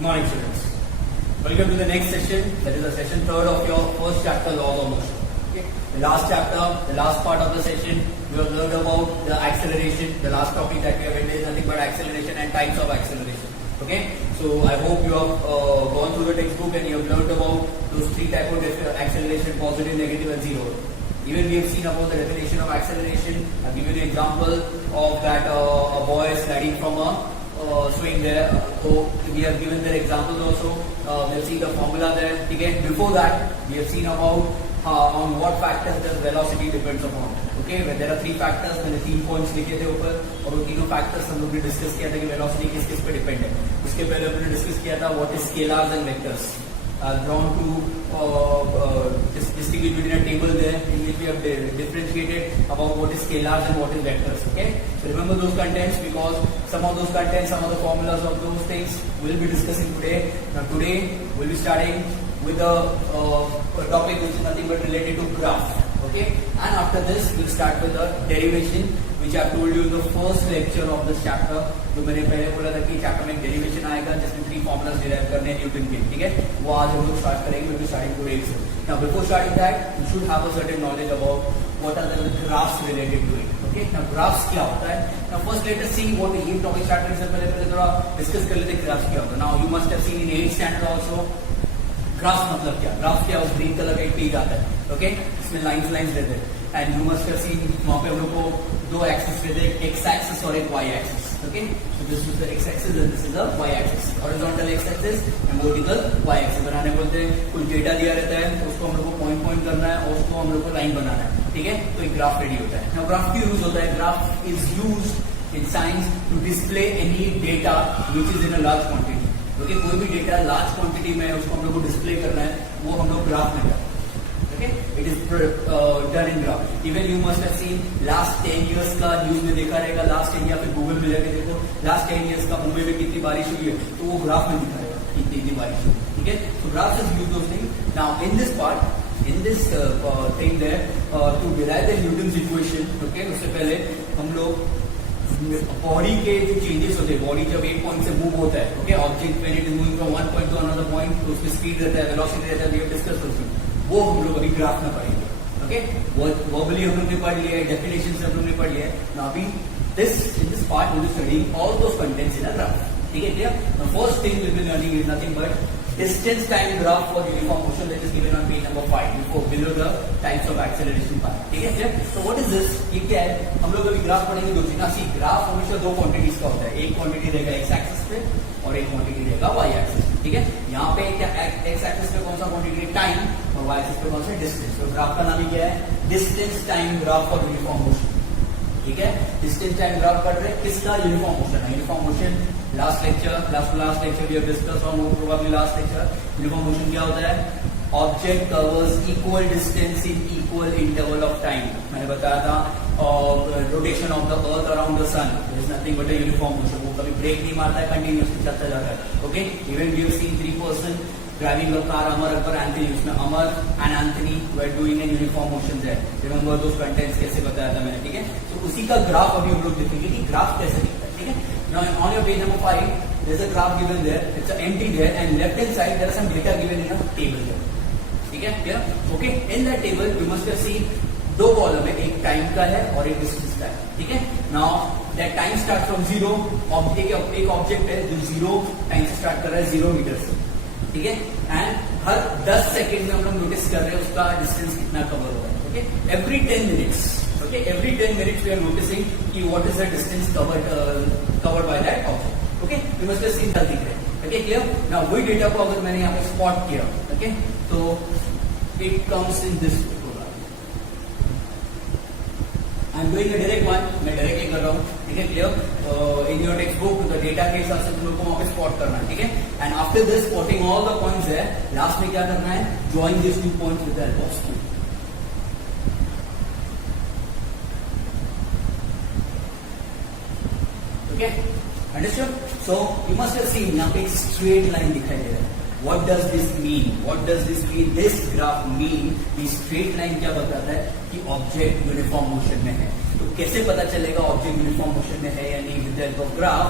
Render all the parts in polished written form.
Good morning, students. Welcome to the next session. That is the session third of your first chapter, laws of motion. Okay. The last chapter, the last part of the session, we have learned about the acceleration. The last topic that we have ended is nothing but acceleration and types of acceleration. Okay. So I hope you have gone through the textbook and you have learned about those three types of acceleration: positive, negative, and zero. Even we have seen about the definition of acceleration. I've given you an example of that a boy sliding from a swing there. So we have given their examples also. We have seen the formula there. Again, before that, we have seen about on what factors the velocity depends upon. Okay, where there are three factors, मैंने 3 points लिखे थे ऊपर और वो तीनों factors हम लोग ने डिस्कस किया था कि velocity किस किस पे डिपेंड है. उसके पहले हमने डिस्कस किया था what is scalars and vectors. Drawn to distinguish between a table there in which we have differentiated about what is scalars and what is vectors. Okay, so remember those contents because some of those contents, some of the formulas of those things we'll be discussing today. Now today we'll be starting with a topic which is nothing but related to graph. Okay, and after this we'll start with the derivation which I told you in the first lecture of this chapter. जो मैंने पहले बोला था कि चैप्टर में डेरिवेशन आएगा जिसमें 3 formulas derive करने हैं न्यूटन के. ठीक है, वो आज हम लोग स्टार्ट करेंगे. we'll be starting today. Now before starting that you should have a certain knowledge about what are the graphs related to it. Okay, now graphs क्या होता है. Now first let us see what ये topic start करने से पहले थोड़ा डिस्कस कर लेते हैं ग्राफ्स क्या होता है. Now you must have seen in 8th standard also graph मतलब क्या. ग्राफ क्या उस ग्रीन कलर का एक पेज आता है. ओके, इसमें लाइंस रहते हैं and you must have scene वहां पे हम लोग को 2 एक्सिस रहते हैं, एक्स एक्सिस और एक Y axis. Okay, so this is the X axis and this is the Y axis. Horizontal X axis and vertical Y axis. बनाने बोलते हैं कुछ डेटा दिया रहता है उसको हम लोग को पॉइंट करना है और उसको हम लोग को लाइन बनाना है. ठीक है, तो एक ग्राफ रेडी होता है. नाउ ग्राफ क्यों यूज होता है. Graph is used in science to display any data which is in a large quantity. Okay, कोई भी डेटा लार्ज क्वांटिटी में उसको हम लोग को डिस्प्ले करना है वो हम लोग ग्राफ में करते हैं. Okay, it is done in graph. Even you must have seen last 10 years का न्यूज में देखा रहेगा. लास्ट 10 या फिर गूगल में जाके देखो लास्ट 10 years का मुंबई में कितनी बारिश हुई है तो वो ग्राफ में दिखाएगा कितनी बारिश हुई. ठीक है, so graphs is use those things. Now in this part, in this thing there to derive the Newton's equation. Okay, उससे पहले हम लोग बॉडी के जो चेंजेस होते हैं, बॉडी जब एक पॉइंट से मूव होता है, okay, object when it is moving from one point to another point तो उसमें स्पीड रहता है, वेलोसिटी रहता है, वी हैव डिस्कस करते हैं. वो हम लोग अभी ग्राफ में पढ़ेंगे. ओके, वर्बली हम लोग ने पढ़ लिया है, डेफिनेशन से हम लोग ने पढ़ लिया है. नाउ अभी in this part will be studying all those contents in a graph. ठीक है, clear. The first thing will be learning is nothing but distance time graph for uniform motion that is given on page number 5 before below the types of acceleration part. ठीक है, so what is this? ये क्या है. हम लोग अभी ग्राफ पढ़ेंगे दो चीज. सी ग्राफ हमेशा 2 क्वांटिटीज का होता है. एक क्वांटिटी रहेगा एक्स एक्सिस पे और एक क्वांटिटी रहेगा वाई एक्सिस. ठीक है, यहाँ पे क्या एक्स एक्सिस पे कौन सा क्वांटिटी है, टाइम, और वाई एक्सिस पे कौन सा डिस्टेंस. तो ग्राफ का नाम ही क्या है, distance time graph for uniform motion. ठीक है, डिस्टेंस टाइम ग्राफ कर रहे हैं किसका, uniform motion. Uniform motion last lecture we have discuss on probably last lecture. Uniform motion क्या होता है, object covers equal distance in equal interval of time. मैंने बताया था rotation of the earth around the sun is nothing but a uniform motion. वो कभी ब्रेक नहीं मारता है, कंटिन्यूसली चलता जाता है. Okay, even we have seen 3 person driving a car, Amar, Akbar, Anthony. उसमें Amar and Anthony were doing a uniform motion there. Remember those contents कैसे बताया था मैंने. ठीक है, तो उसी का ग्राफ अभी हम लोग देखेंगे कि ग्राफ कैसे दिखता है. ठीक है, now on your page number 5 there's a graph given there. It's an empty there and left hand side there are some data given in a table there. ठीक है, clear? Okay, in that table you must have seen 2 कॉलम है, एक टाइम का है और एक डिस्टेंस का है. ठीक है, now that time starts from 0. एक ऑब्जेक्ट है जो 0 टाइम से स्टार्ट कर रहा है 0 मीटर से. ठीक है, एंड हर 10 सेकेंड में हम लोग नोटिस कर रहे हैं उसका डिस्टेंस कितना कवर हो रहा है. Okay, every 10 minutes. Okay, every 10 minutes we are noticing कि what is the distance covered by that object. Okay, you must have seen that दिख रहा है. Okay, clear. नाउ वही डेटा को अगर मैंने यहाँ पे स्पॉट किया, ओके, तो it comes in this. I am doing a direct one, मैं डायरेक्टली कर रहा हूँ. ठीक है, clear. In your textbook the data के हिसाब से तुम लोग को वहां पे स्पॉट करना है. ठीक है, and after this spotting all the points है, लास्ट में क्या करना है, join this 2 points with the help of skew. Okay, understood. So you must have scene यहाँ पे एक स्ट्रेट लाइन दिखाई दे रहा है. What does this mean? What does this mean? This graph mean कि straight line क्या बताता है कि ऑब्जेक्ट यूनिफॉर्म मोशन में है. तो कैसे पता चलेगा ऑब्जेक्ट यूनिफॉर्म मोशन में है या नहीं, with the help of graph.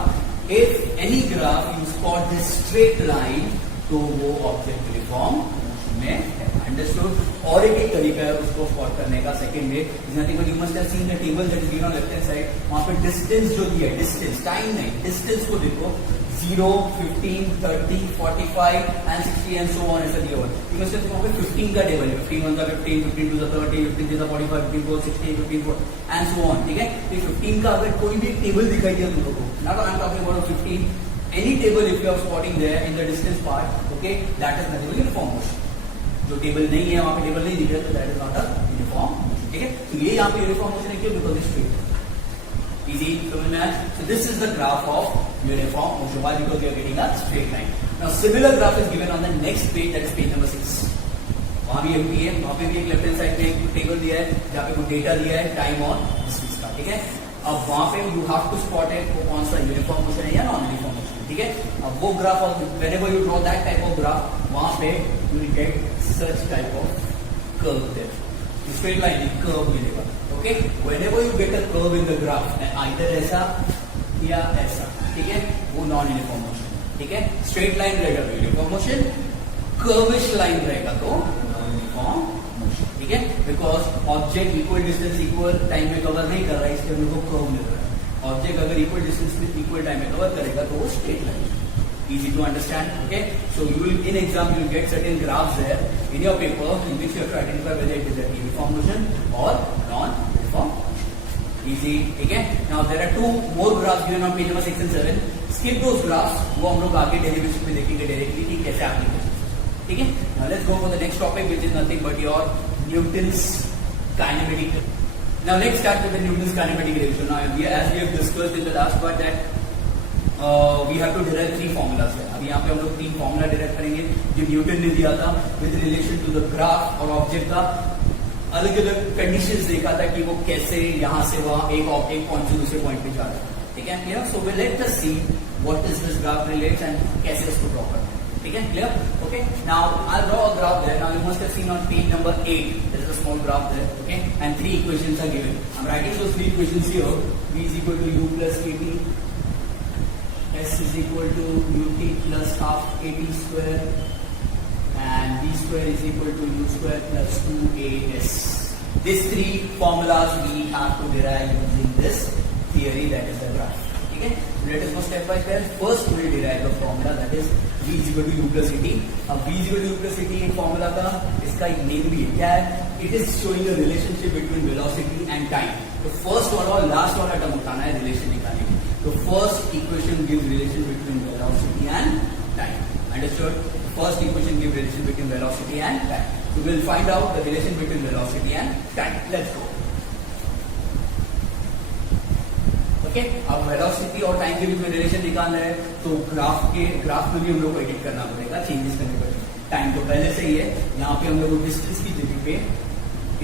If any graph you spot this straight line तो वो ऑब्जेक्ट यूनिफॉर्म मोशन में है। अंडरस्टूड? और एक तरीका है उसको स्पॉट करने का, सेकंड वे, you must have seen the table that is given on left hand side, वहां पे डिस्टेंस जो दिया है, डिस्टेंस, टाइम नहीं, डिस्टेंस को देखो, 0, 15, 30, 45 एंड 60 एंड सो ऑन ऐसा दिया हुआ है। यू मस्ट हैव वहां पे 15 का टेबल है, 15 1 का 15, 15 2 का 30, 15 3 का 45, 15 4 60, 15 4 एंड सो ऑन, ठीक है? तो 15 का अगर कोई भी टेबल दिखाई दिया तुम लोगों को, not I am talking about 15, any table if you are spotting there in the distance part, okay, that is nothing but uniform motion. जो टेबल नहीं है वहां पे टेबल नहीं दिख रहा तो that is not a uniform motion, ठीक है? तो ये यहाँ पे uniform motion है क्यों? Because it's straight. Easy समझ में आया? So this is the graph of uniform motion. Why? Because we are getting a straight line. Now similar graph is given on the next page, that is page number 6. वहां भी एम्प्टी है, वहां पे भी एक लेफ्ट हैंड साइड पे एक टेबल दिया है जहाँ पे कुछ डेटा दिया है, टाइम और डिस्टेंस का, ठीक है? अब वहां पे यू हैव टू स्पॉट है वो कौन सा यूनिफॉर्म मोशन है या नॉन यूनिफॉर्म मोशन, ठीक है? अब वो graph of whenever you draw that type of graph, वहां पे you will get such type of curve there, straight line curve मिलेगा, okay? Whenever you get a curve in the graph, either ऐसा या ऐसा, ठीक है? वो नॉन यूनिफॉर्म मोशन, ठीक है? स्ट्रेट लाइन रहेगा तो यूनिफॉर्म मोशन, कर्विश लाइन रहेगा तो नॉन यूनिफॉर्म, ठीक है? Because object equal distance equal time में कवर नहीं कर रहा है, इसलिए हमको कर्व मिल रहा है। ऑब्जेक्ट अगर इक्वल डिस्टेंस में इक्वल टाइम में कवर करेगा तो वो straight line, easy to understand, okay? So you will in exam you will get certain graphs there in your paper in which you have to identify whether it is a uniform motion or non-uniform motion. Easy, ठीक है? Now there are two more graphs given on page number 6 and 7. Skip those graphs, वो हम लोग आगे डेरिवेशन में देखेंगे डायरेक्टली कि कैसे एप्लीकेशन, ठीक है? Now let's go for the next topic which is nothing but your Newton's kinematic. Now let's start with the Newton's kinematic relation. Now as we have discussed in the last part that we have to derive 3 formulas है। अब यहाँ पे हम लोग 3 formula derive करेंगे जो न्यूटन ने दिया था with relation to the graph और ऑब्जेक्ट का अलग अलग कंडीशंस देखा था कि वो कैसे यहाँ से वहां एक पॉइंट से दूसरे पॉइंट पे जा रहा है, ठीक है? Clear? So we let us see what is this graph relates and कैसे इसको ड्रॉ करना है, ठीक है? Clear? Okay, now I draw a graph there. Now you must have seen on page number 8 there is a small graph there, okay, and 3 equations are given. I'm writing those 3 equations here. V is equal to u plus kt, s is equal to ut plus half kt square, and v square is equal to u square plus 2as. These 3 formulas we have to derive using this theory, that is the graph. Okay, let us go step by step. First we will derive the formula, that is v is equal to u plus kt. अब v is equal to u plus kt एक formula का इसका एक नेम भी है, क्या है? It is showing a relationship between velocity and time. तो first वाला और last वाला टर्म उठाना है रिलेशन निकालने के लिए। तो first equation gives relation between velocity and time. Understood? First equation gives relation between velocity and time. So we will find out the relation between velocity and time. Let's go. Okay, अब वेलोसिटी और टाइम के बीच में रिलेशन निकालना है तो ग्राफ में भी हम लोग को एडिट करना पड़ेगा, चेंजेस करने पड़ेंगे। टाइम तो पहले से ही है, यहाँ पे हम लोग डिस्टेंस की जगह पे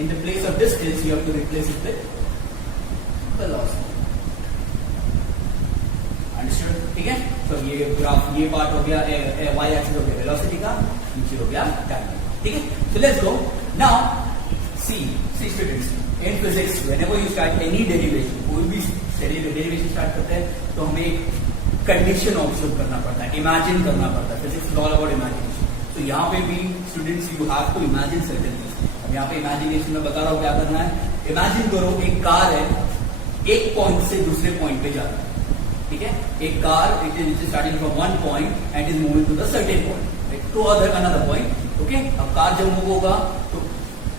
in the place of distance you have to replace it with velocity. Understood? ठीक है, तो ये ग्राफ ये पार्ट हो गया, वाई एक्सिस हो गया वेलोसिटी का, नीचे हो गया टाइम, ठीक है? So let's go now see students, in physics whenever you start any derivation, कोई भी डेरिवेशन स्टार्ट करते हैं तो हमें कंडीशन ऑब्जर्व करना पड़ता है, इमेजिन करना पड़ता है। Physics is all about imagination. तो यहाँ पे भी students you have to imagine certain things. अब यहाँ पे इमेजिनेशन में बता रहा हूँ क्या करना है। इमेजिन करो एक कार है, एक पॉइंट से दूसरे पॉइंट पे जाता है, ठीक है? एक car it is starting from one point and is moving to the certain point to another point, okay? अब कार जब मूव होगा तो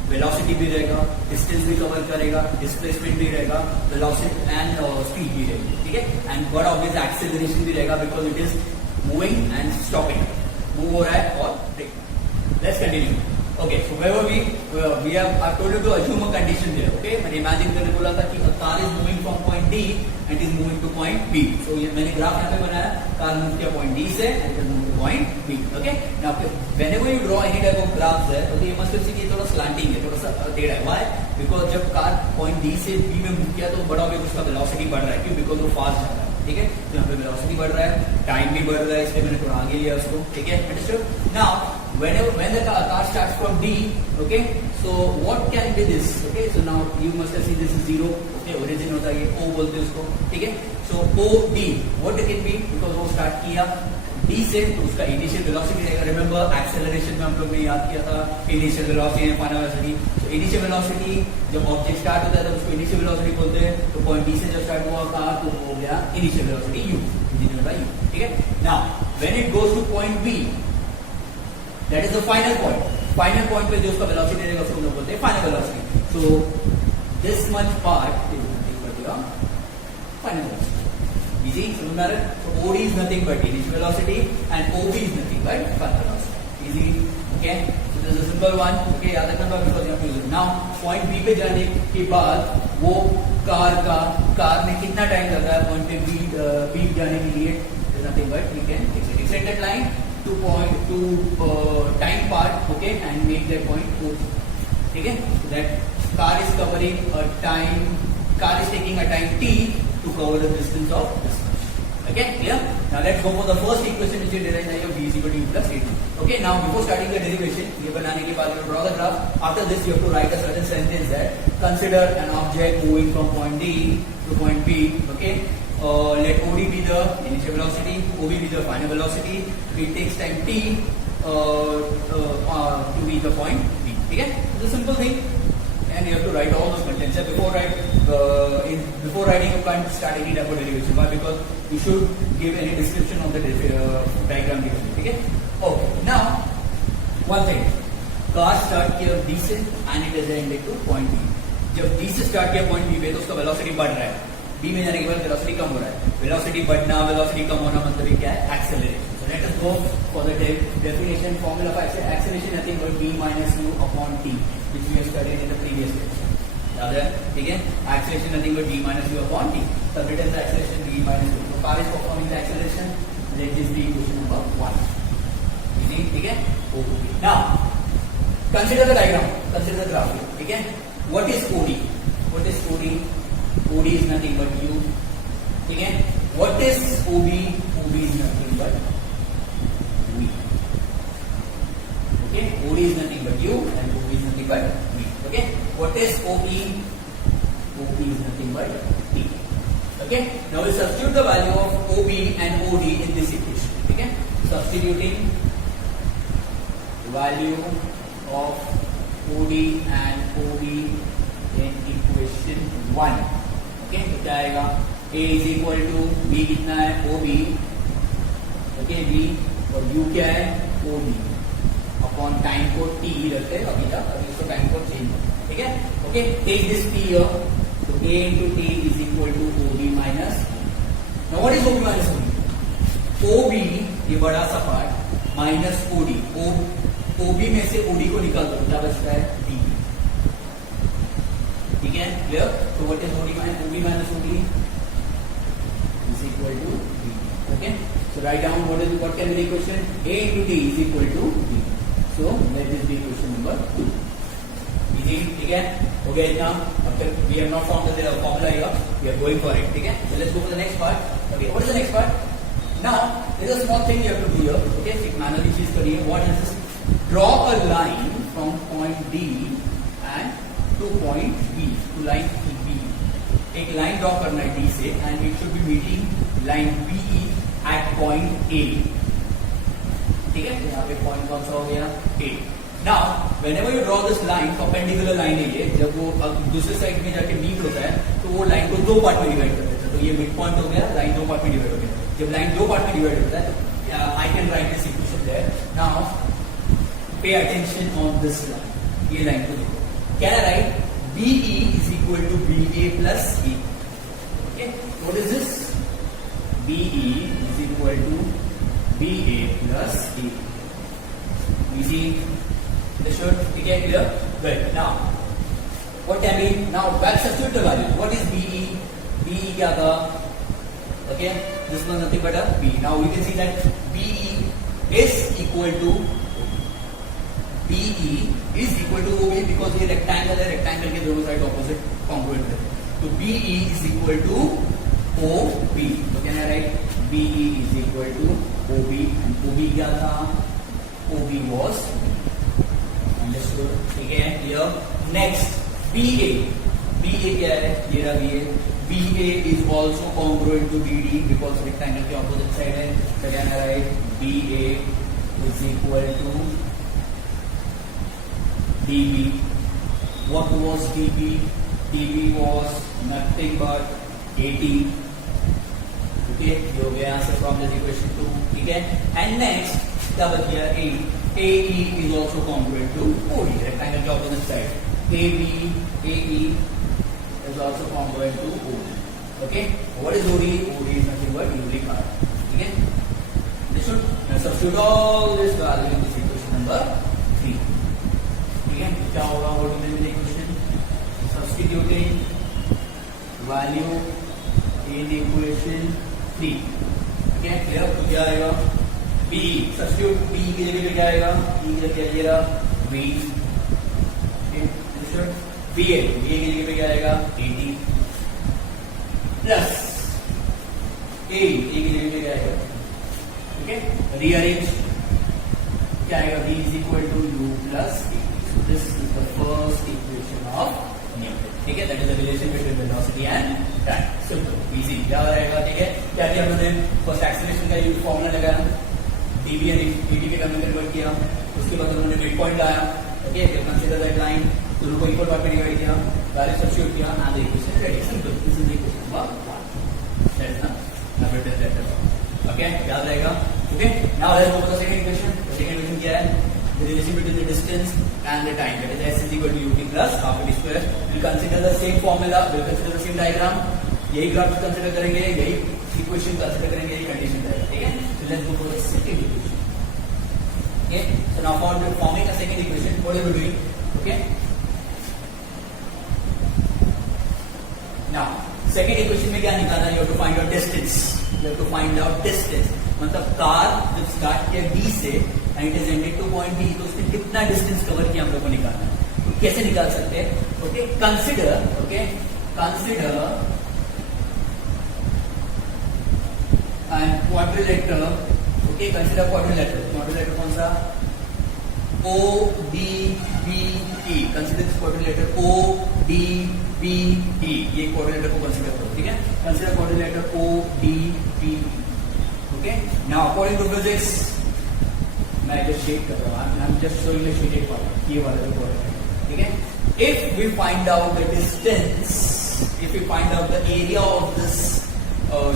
वेलोसिटी भी रहेगा, डिस्टेंस भी कवर करेगा, डिस्प्लेसमेंट भी रहेगा, वेलोसिटी एंड स्पीड भी रहेगी, ठीक है? एंड गॉड ऑब्वियस एक्सेलरेशन भी रहेगा because it is moving and stopping, move हो रहा है और brake. Let's continue. Okay, so where we have I told you to assume a condition there, okay? मैंने इमेजिन करने बोला था कि a car is moving from point D and is moving to point B. So ये मैंने graph यहाँ पे बनाया, कार मूव किया पॉइंट डी से and move to point B, okay? Now whenever you draw any type of graphs है तो ये मस्ट हैव सीन ये थोड़ा स्लैंटिंग है, थोड़ा सा टेढ़ा है। व्हाई? बिकॉज जब कार पॉइंट डी से बी में मूव किया तो बड़ा होगा उसका वेलोसिटी बढ़ रहा है, क्यों? बिकॉज वो फास्ट जा रहा है, ठीक है? तो यहाँ पे वेलोसिटी बढ़ रहा है, टाइम भी बढ़ रहा है, इसलिए मैंने थोड़ा आगे लिया उसको, ठीक है? Understood? Now when the car starts from D, okay, so what can be this? Okay, so now you must have seen this is 0. Okay, origin होता है ये O बोलते हैं उसको, ठीक है. So OD, what it can be? Because वो start किया D से, तो उसका इनिशियल वेलोसिटी रहेगा. रिमेंबर एक्सेलरेशन में हम लोग ने याद किया था initial velocity and final velocity. तो इनिशियल वेलोसिटी जब ऑब्जेक्ट स्टार्ट होता है तब उसको इनिशियल वेलोसिटी बोलते हैं. तो पॉइंट D से जब स्टार्ट हुआ कार तो हो गया initial velocity U, denoted by U, ठीक है. Now when it goes two point B, that is the final point. Final point पे जो उसका वेलोसिटी रहेगा उसको हम लोग बोलते हैं final velocity. So this much part is nothing but your final velocity. Easy, remember? So OD is nothing but initial velocity and OB is nothing but final velocity. Easy, okay? So this is a simple one. Okay, याद रखना because you have to use it. Now point B पे जाने के बाद वो कार में कितना टाइम लगता है पॉइंट पे B जाने के लिए? There is nothing but we can extend that line to time part, okay, and make that point O. ठीक है? So that car is covering a time. Car is taking a time t to cover the distance of this much. Okay, clear? Now let's go for the first equation which is derived by B is equal to U plus A2. Okay, now before starting the derivation, ये बनाने के बाद you draw the graph. After this, you have to write a certain sentence that consider an object moving from point D to point B. Okay, let OD be the initial velocity, OB be the final velocity. It takes time t to reach the point B. Okay, it's a simple thing. And you have to write all those contents. Before writing, you can't start any type of derivation. Why? Because you should give any description of the diagram given. Okay? Okay. Now, one thing. Car start किया D से and it is ended to point B. जब D से start किया point B पे तो उसका velocity बढ़ रहा है. B में जाने के बाद velocity कम हो रहा है. Velocity बढ़ना, velocity कम होना मतलब क्या है? Acceleration. So let us go for the definition formula of acceleration. Nothing but B minus U upon T. Which we have studied in the previous lecture. याद है? ठीक है? Acceleration nothing but D minus U upon T. So written the acceleration D minus U. So car is performing the acceleration. Let this be equation number 1. Easy, ठीक है? Okay. Now consider the diagram. Consider the graph. ठीक है? What is OD? What is OD? OD is nothing but U. ठीक है? What is OB? OB is nothing but V. Okay? OD is nothing but U and OB is nothing but V. Okay? What is OE? OE is nothing but T. Okay? Now we substitute the value of OB and OD in this equation. Okay? Substituting value of OD and OB in equation 1. Okay? तो क्या आएगा? A is equal to B कितना है? OB. Okay? B और U क्या है? OD. Upon time को T रखते हैं अभी तक, अभी इसको टाइम को चेंज, ठीक है? Okay, take this T here. So A into T is equal to OB minus. Now what is OB minus OD? OB ये बड़ा सा पार्ट माइनस OD. OB में से OD को निकाल दो, क्या बचता है? D. ठीक है? Clear? So what is OB minus OD is equal to D. Okay? So write down what can be the equation? A into T is equal to D. So let this be equation number 2. Easy, ठीक है? हो गया इतना. अब तक we have not found the formula here. We are going for it. ठीक है? So let's go for the next part. Okay, what is the next part? Now there is a small thing you have to do here. Okay, एक manually चीज करिए. What is this? Draw a line from point D and to point B, to line B. एक line draw करना है D से and it should be meeting line B at point A. ठीक है? यहाँ पे पॉइंट कौन सा हो गया? A. Now, whenever you draw this line, perpendicular line है ये, जब वो दूसरे साइड में जाके मीट होता है, तो वो लाइन को 2 पार्ट में डिवाइड कर देता है. तो ये मिड पॉइंट हो गया, लाइन 2 पार्ट में डिवाइड हो गया. जब लाइन 2 पार्ट में डिवाइड होता है, I can write this equation there. Now, pay attention on this line. ये लाइन को देखो. Can I write BE is equal to BA plus A? Okay, what is this? BE is equal to BA plus A. Easy. Understood? Okay, clear? Good. Now, what can be? Now, back substitute the value. What is BE? BE क्या था? Okay, this was nothing but a B. Now we can see that BE is equal to BE is equal to OB because ये rectangle है, rectangle के दोनों side opposite congruent है. तो BE is equal to OB. So can I write BE is equal to OB and OB क्या था? OB was understood. ठीक है, clear. Next, BA. BA क्या है? ये रहा BA. BA is also congruent to BD because rectangle के opposite side है. So क्या है right? BA is equal to DB. What was DB? DB was nothing but 80. Okay, ये हो गया आंसर फ्रॉम दिस इक्वेशन 2. ठीक है, एंड नेक्स्ट क्या बच गया? AE. AE is also congruent to OD, rectangle के opposite side. AE is also congruent to OD. Okay, what is OD? OD is nothing but unique arc. ठीक है, this should substitute all this value in this equation number 3. ठीक है, क्या होगा OD में equation? Substituting value in equation 3. ठीक है, क्लियर? तो क्या आएगा? B. सब्स्टिट्यूट B की जगह पे क्या आएगा? B की जगह क्या आएगा? B. BA. BA की जगह पे क्या आएगा? 80 प्लस A. A की जगह पे क्या आएगा? ठीक है, रीअरेंज क्या आएगा? B is equal to U plus A. So this is the first equation of Newton. ठीक है, that is the relation between velocity and time. Simple, easy. याद रहेगा. ठीक है, क्या किया हमने? फर्स्ट एक्सीलरेशन का यूज फॉर्मूला लगाया, dv और dt के टर्म में कन्वर्ट किया, उसके बाद उन्होंने मिड पॉइंट लाया. ओके, जब कंसीडर दैट लाइन, दोनों को इक्वल पार्ट में डिवाइड किया, वैल्यू सब्स्टिट्यूट किया, and the equation ready. Simple, this is the equation number 1. That is ना रिटन दैट. ओके, याद रहेगा. Okay, now let's go for the second equation. Second equation क्या है? The relation between the distance and the time, that is s is equal to ut plus half a t square. We'll consider the same formula, we'll consider the same diagram. यही graph consider करेंगे, यही equation consider करेंगे, यही कंडीशन रहेगा. ठीक है, so let's go for the second equation. Okay, so now for forming a second equation, what are we doing? Okay, now second equation में क्या निकालना है? You have to find out distance. You have to find out distance. मतलब कार जब स्टार्ट किया D से and it is ended two point B, तो उसने कितना डिस्टेंस कवर किया हम लोग को निकालना है. तो कैसे निकाल सकते हैं? Okay, consider and quadrilateral. Okay, consider quadrilateral कौन सा? ODBE. Consider this quadrilateral ODBE. ये क्वाड्रिलेटर को कंसिडर करो. ठीक है, consider quadrilateral ODBE. Okay, now according to physics, मैं just shade कर रहा हूँ. I'm just showing the shaded part. ये वाला जो part है. ठीक है, if we find out the distance, if we find out the area of this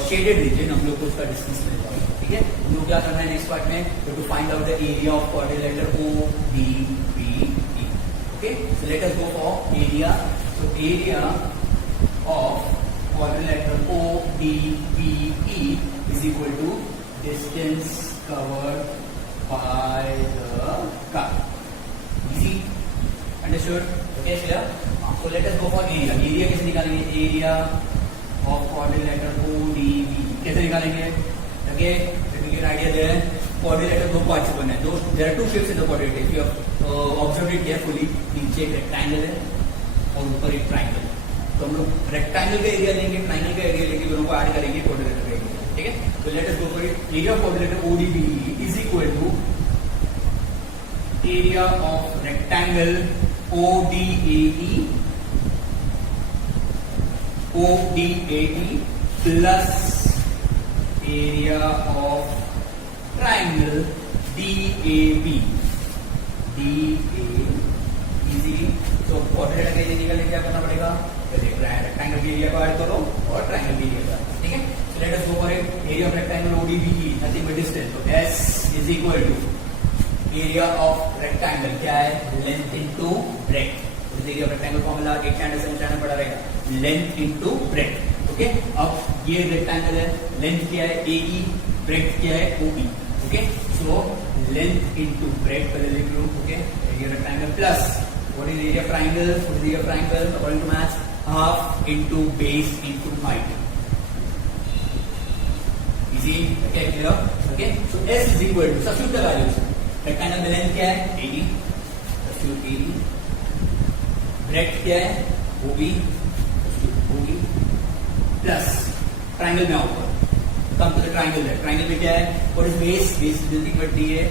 shaded region, हम लोग को उसका distance मिल जाएगा. ठीक है, हम लोग क्या करना है नेक्स्ट पार्ट में? to find out the area of quadrilateral ODBE. Okay, so let us go for area. So area of quadrilateral ODBE is equal to distance covered by the car. Easy, understood? Okay, clear? So let us go for area. Area कैसे निकालेंगे? Area of quadrilateral ODBE कैसे निकालेंगे? Okay, let me get an idea there. Quadrilateral दो पार्ट से बना है. There are two shapes in the quadrilateral. If you have observed it carefully, नीचे एक रेक्टेंगल है और ऊपर एक ट्राइंगल है. तो हम लोग रेक्टेंगल का एरिया लेंगे, ट्राइंगल का एरिया लेंगे, दोनों को ऐड करेंगे क्वाड्रिलेटरल का एरिया. ठीक है, तो let us go for it. Area of quadrilateral ODBE is equal to area of rectangle ODAE plus area of triangle DAB. Easy. तो क्वाड्रिलेटरल का एरिया निकालने क्या करना पड़ेगा? रेक्टेंगल के एरिया को ऐड करो और ट्राइंगल के एरिया को. ठीक है, so let us go for it. Area of rectangle ODBE nothing but distance. तो S is equal to area of rectangle क्या है? Length into breadth. तो एरिया ऑफ रेक्टेंगल फॉर्मूला एक स्टैंडर्ड से स्टैंडर्ड पड़ा रहेगा, लेंथ इनटू ब्रेड्थ. ओके, अब ये रेक्टेंगल है, लेंथ क्या है? AE, ब्रेड्थ क्या है? OB. Okay, so length into breadth पहले लिख लो. Okay, area rectangle plus what is area of triangle? What is area of triangle according to maths? Half into base into height. Easy. Okay, clear? Okay, so S is equal to, substitute the values. Rectangle का length क्या है? 80. Substitute 80. Breadth क्या है? OB. Substitute OB. Plus triangle में ऊपर. Come to the triangle there. Triangle में क्या है? What is base? Base is nothing but DA.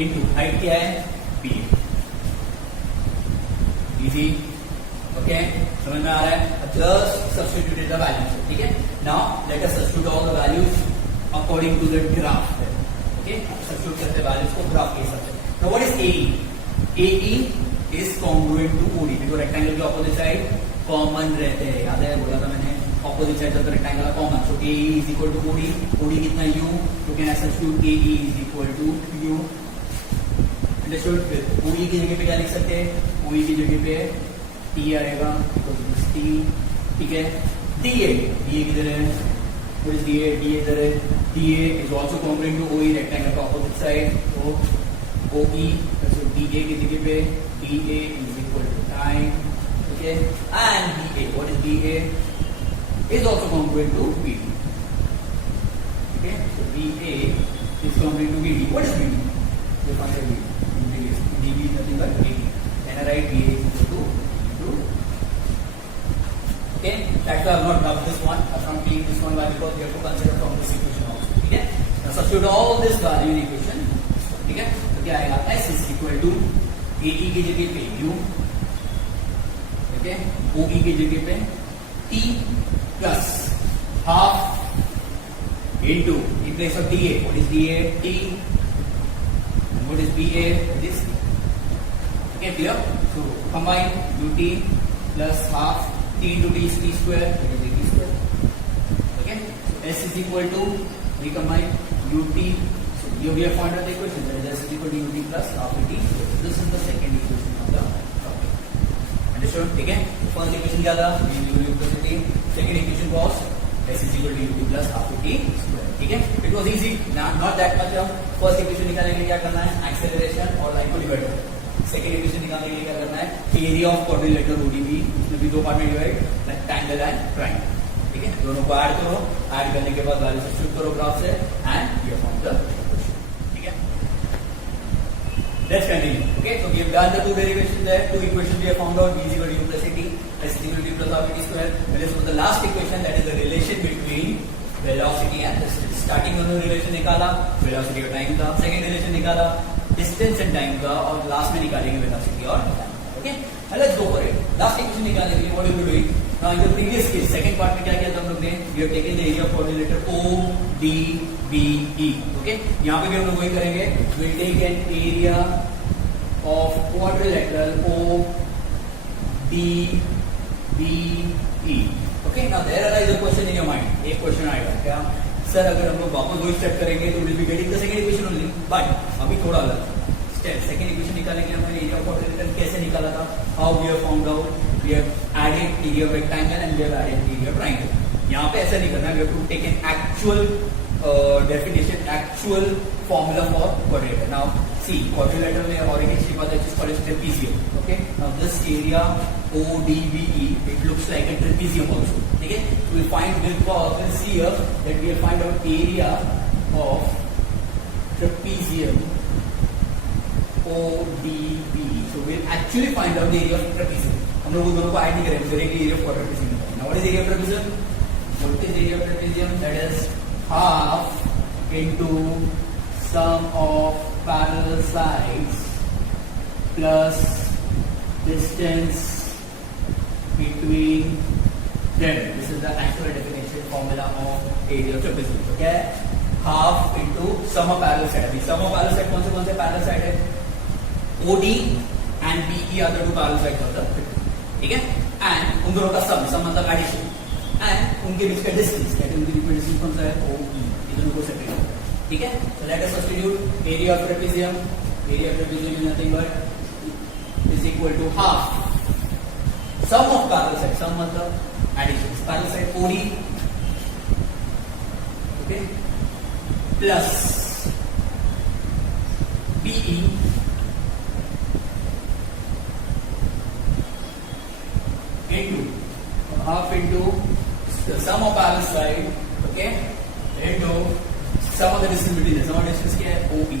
Into height क्या है बी इजी ओके समझ में आ रहा है जस्ट सब्स्टिट्यूटेड द वैल्यूज ठीक है now let us substitute all the values according to the graph okay substitute करते हैं वैल्यूज को ग्राफ के हिसाब से now what is AE is congruent to OD देखो रेक्टेंगल के ऑपोजिट साइड कॉमन रहते हैं याद है बोला था मैंने opposite side of the rectangle are common so AE is equal to OD कितना U तो can substitute AE is equal to U understood OE की जगह पे क्या लिख सकते हैं OE की जगह पे T आएगा तो T ठीक है DA किधर है what is DA इधर है DA is also congruent to OE rectangle का opposite side तो OE so DA की जगह पे DA is equal to time okay and BA what is BA is also congruent to BD okay so BA is congruent to BD what is BD you find the BD DB is nothing but BD then I write BA is equal to okay that's why I have not dropped this one I have not taken this one why because we have to consider from this equation also ठीक है now substitute all this value in equation ठीक है तो क्या आएगा S is equal to AE की जगह पे U ठीक है OE की जगह पे T plus half into in place of DA what is DA T and what is BA it is okay clear so combine UT plus half T into T is T square it is T square okay so S is equal to we combine UT so here we have found out the equation that is S is equal to UT plus half T so this is the second equation of the topic understood ठीक है first equation क्या था velocity second equation was S is equal to UT plus half T square ठीक है it was easy not that much of first equation निकालने के लिए क्या करना है acceleration और line को divide करना सेकेंड इक्वेशन निकालने के लिए क्या करना है एरिया ऑफ क्वाड्रिलेटरल ODB इसमें भी दो पार्ट में डिवाइड रेक्टेंगल एंड ट्रायंगल ठीक है दोनों को ऐड करो ऐड करने के बाद वैल्यू सब्स्टिट्यूट करो ग्राफ से and you found the equation ठीक है let's continue okay so we have done the two derivations there two equations we have found out v is equal to u plus at s is equal to u plus half at square let us go to the last equation that is the relation between velocity and distance starting में relation निकाला velocity का time था second relation निकाला distance and time का और last में निकालेंगे velocity और time okay let's go for it last equation निकालने के लिए what will be doing now in the previous case second part में क्या किया था हम लोग ने we have taken the area of quadrilateral ODBE okay यहां पे भी हम लोग वही करेंगे we will take an area of quadrilateral ODBE okay now there arise a question in your mind एक क्वेश्चन आएगा क्या सर अगर हम लोग वापस वही स्टेप करेंगे तो will be getting the second equation only but अभी थोड़ा अलग स्टेप सेकंड इक्वेशन निकालने के लिए हमने एरिया ऑफ क्वाड्रिलेटरल कैसे निकाला था how we have found out we have added area of rectangle and we have added area of triangle यहां पे ऐसा नहीं करना we have to take an actual definition actual formula for quadrilateral now see quadrilateral में और एक चीज बात है जिस college trapezium okay now this area ODBE it looks like a trapezium also ठीक है so we find we'll see here that we will find out area of trapezium ODBE so we'll actually find out the area of trapezium हम लोग दोनों को ऐड नहीं करेंगे directly area of trapezium now what is area of trapezium what is area of trapezium that is half into sum of parallel sides plus distance between them. This is the actual definition formula of area of trapezium. Okay, half into sum of parallel side. Sum of parallel side कौन से parallel side है? OD and BE are the two parallel sides of the trapezium. ठीक है? And उन दोनों का sum मतलब addition. And उनके बीच का distance, कहते हैं उनके बीच का distance कौन सा है? OE. ये दोनों को separate करते हैं. ठीक है? So let us substitute area of trapezium. Area of trapezium is nothing but is equal to half sum of parallel side sum मतलब addition parallel side OD okay plus BE into half into the sum of parallel side okay into sum of the distance between them sum of distance क्या है OE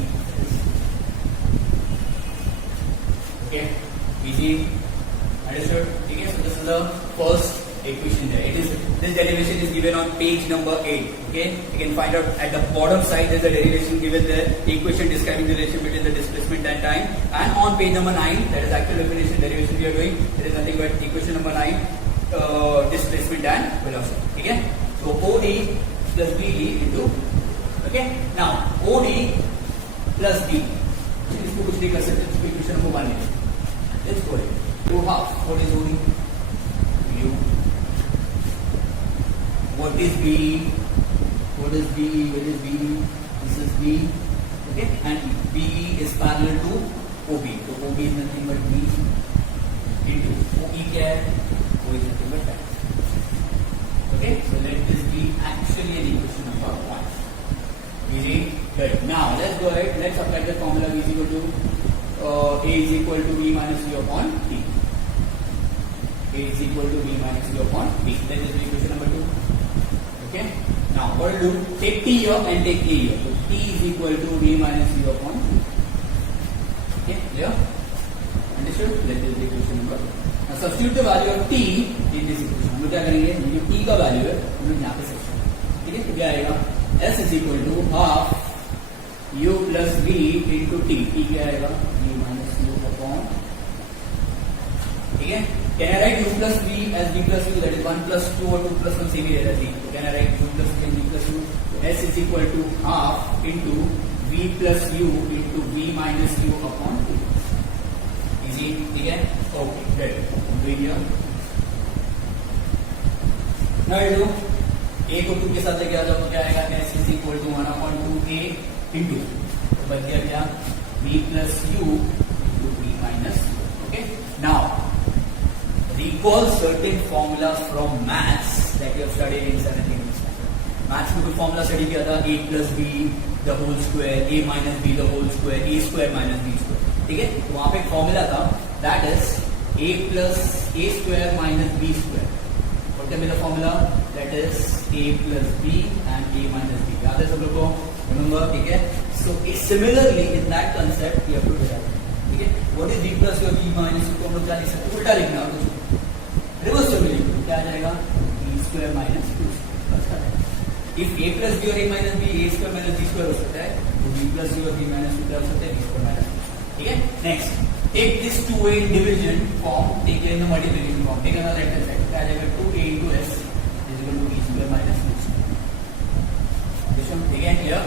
okay easy understood ठीक है so this is the first equation there. This derivation is given on page number 8. Okay, you can find out at the bottom side there's a derivation given there, equation describing the relation between the displacement and time. And on page number 9, that is actual definition derivation we are doing. There is nothing but equation number 9, displacement and velocity. Okay, so OD plus BD into. Okay, now OD plus D. इसको कुछ नहीं कर सकते, equation number 1 है. Let's go ahead. 2 half. What is OD? U. What is B? What is B? Where is B? This is B. Okay, and B is parallel to OB. So OB is nothing but B into OE क्या है? O is nothing but that. Okay, so let this be actually an equation number 1. Easy. Good. Now let's go ahead. Let's apply the formula V is equal to A is equal to V minus U upon T. A is equal to V minus U upon T. That is equation number 2. Okay. Now what do? Take T here and take A here. So T is equal to V minus U upon T. Okay. Clear? Understood? That is equation number 2. Now substitute the value of T in this equation. हम लोग क्या करेंगे? जो T का वैल्यू है, हम लोग यहाँ पे सबस्टिट्यूट. ठीक है? तो क्या आएगा? S is equal to half U plus V into T. T क्या आएगा? U minus U upon. ठीक है? Can I write U plus V as V plus U? That is 1 plus 2 or 2 plus 1 same ही रहता है. So can I write U plus V and V plus U? So S is equal to half into V plus U into V minus U upon T. Easy? ठीक है? Okay. Great. Do it here. Now I do. A को 2 के साथ लेके आ जाओ तो क्या आएगा? S is equal to 1 upon 2A into. तो बच गया क्या? V plus U into V minus U. Okay. Now recall certain formulas from maths that you have studied in 17th standard. Maths में कोई formula study किया था? A plus B the whole square, A minus B the whole square, A square minus B square. ठीक है? तो वहाँ पे एक formula था. That is A plus A square minus B square. What can be the formula? That is A plus B and A minus B. याद है सब लोग को? Remember? ठीक है? So similarly in that concept you have to derive. ठीक है? What is B plus or B minus को हम लोग क्या लिख सकते? उल्टा लिखना है तो रिवर्स में लिखो. क्या आ जाएगा? B square minus 2 square. If A plus B or A minus B, A square minus B square हो सकता है. तो B plus C or B minus C क्या हो सकता है? B square minus B. ठीक है? Next. Take this 2A division form, take it in the multiplication form. Take another right hand side. क्या आ जाएगा? 2A into S is equal to B square minus U square. This one again here.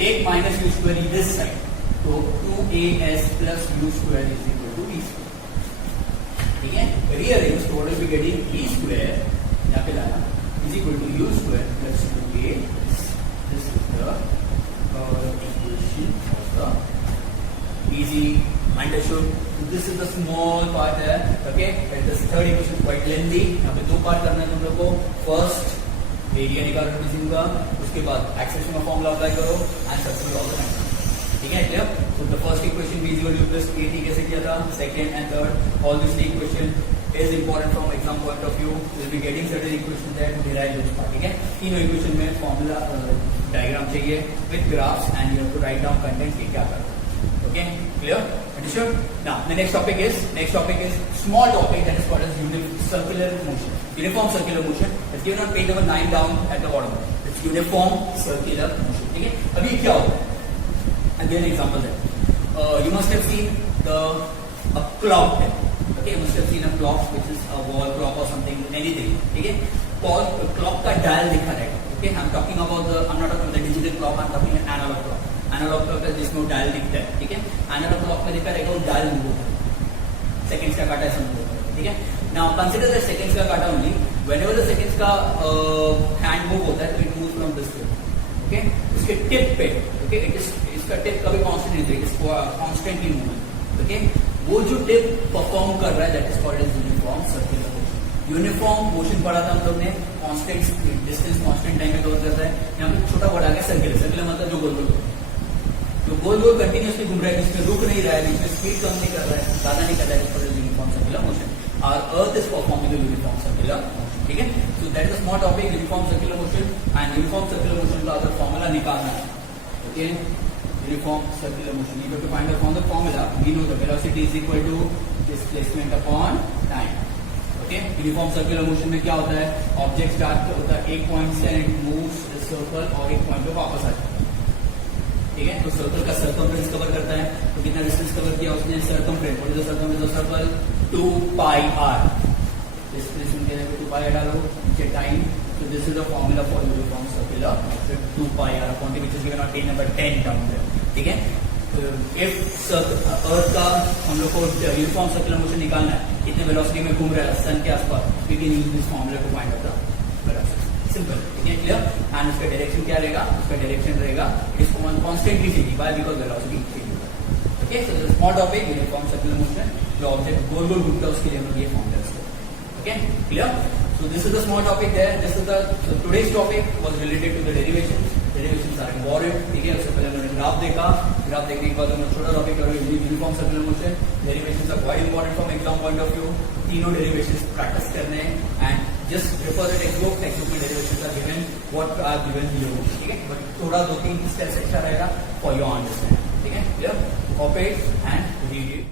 Take minus U square in this side. So 2AS plus U square is equal to B square. ठीक है? Rearrange so what will be getting B square यहाँ पे लाना is equal to U square plus 2AS. This is the equation of the easy. Understood? This is the small part there. Okay? And this third equation quite lengthy. यहाँ पे 2 पार्ट करना है तुम लोग को. First एरिया निकालो किसी का, उसके बाद एक्सेशन का फॉर्मूला अप्लाई करो and substitute all the matrix. ठीक है? Clear? So the first equation B = U plus AT कैसे किया था? Second and third all this equation is important from exam point of view. We'll be getting certain equations there to derive those part. ठीक है? तीनों इक्वेशन में formula diagram चाहिए with graphs and you have to write down content कि क्या करना. Okay? Clear? Understood? Now the next topic is small topic that is called as circular motion. Uniform circular motion. It's given on page number 9 down at the bottom. It's uniform circular motion. ठीक है? अभी क्या होता है? Again example है. You must have seen a clock. Okay, you must have seen a clock which is a wall clock or something, anything. ठीक है? Clock का dial दिखा रहेगा. Okay, I'm not talking about the digital clock. I'm talking analog clock. Analog clock जिसमें dial दिखता है. ठीक है? एनालॉग क्लॉक में दिखा रहेगा वो डायल मूव होता है. सेकंड्स का काटा ऐसा मूव होता है. ठीक है? नाउ कंसीडर द सेकंड्स का काटा ओनली व्हेनेवर द सेकंड्स का हैंड मूव होता है तो it moves from this way. Okay? उसके टिप पे ओके इसका टिप कभी कांस्टेंट नहीं रहेगा. इसको कांस्टेंटली मूव. ओके? वो जो टिप परफॉर्म कर रहा है that is called as uniform circular motion. Uniform motion पढ़ा था हम लोग ने. कांस्टेंट डिस्टेंस कांस्टेंट टाइम में कवर करता है. यहाँ पे छोटा वर्ड आ गया सर्कुलर मतलब जो गोल गोल तो गोल गोल कंटिन्यूसली घूम रहा है, जिसमें रुक नहीं रहा है, जिसमें स्पीड कम नहीं कर रहा है, ज्यादा नहीं कर रहा है. Uniform circular motion. Our Earth is performing a uniform circular motion. ठीक है? So that is a small topic, uniform circular motion. And uniform circular motion का अगर formula निकालना है, okay? Uniform circular motion. You have to find out from the formula. We know the velocity is equal to displacement upon time. Okay, uniform circular motion में क्या होता है, object start होता है एक पॉइंट से एंड मूव्स सर्कल और एक पॉइंट पे वापस आ जाता है, ठीक है। तो सर्कल का सर्कमफ्रेंस कवर करता है, तो कितना डिस्टेंस कवर किया उसने, circumference, what is the circumference of circle, 2 pi r, displacement के लिए 2 पाई r डालो, नीचे time, so this is the formula for uniform circular motion, 2 pi r upon t, which is given on page number 10 down there, ठीक है। If earth का हम लोग को यूनिफॉर्म सर्कुलर मोशन निकालना है, कितने वेलोसिटी में घूम रहा है सन के आसपास, we can use this formula to find out the velocity, simple, ठीक है, क्लियर। एंड उसका डायरेक्शन क्या रहेगा, उसका डायरेक्शन रहेगा it is constantly changing, why, because velocity change होता है, okay. So this small topic uniform circular motion, जो ऑब्जेक्ट गोल गोल घूमता है उसके लिए हम लोग ये फॉर्मूला यूज करते हैं, okay, clear. So this is the small topic there. This is so today's topic was related to the derivations. Derivations are important. ठीक है, उससे पहले हमने ग्राफ देखा, ग्राफ देखने के बाद हमने छोटा टॉपिक करो uniform circular motion. Derivations are quite important from exam point of view, तीनों डेरिवेशंस प्रैक्टिस करने हैं and just refer the textbook में derivations are given, what are given below, ठीक है, बट थोड़ा 2-3 स्टेप्स एक्स्ट्रा रहेगा for your understanding, ठीक है, clear, copy and read it.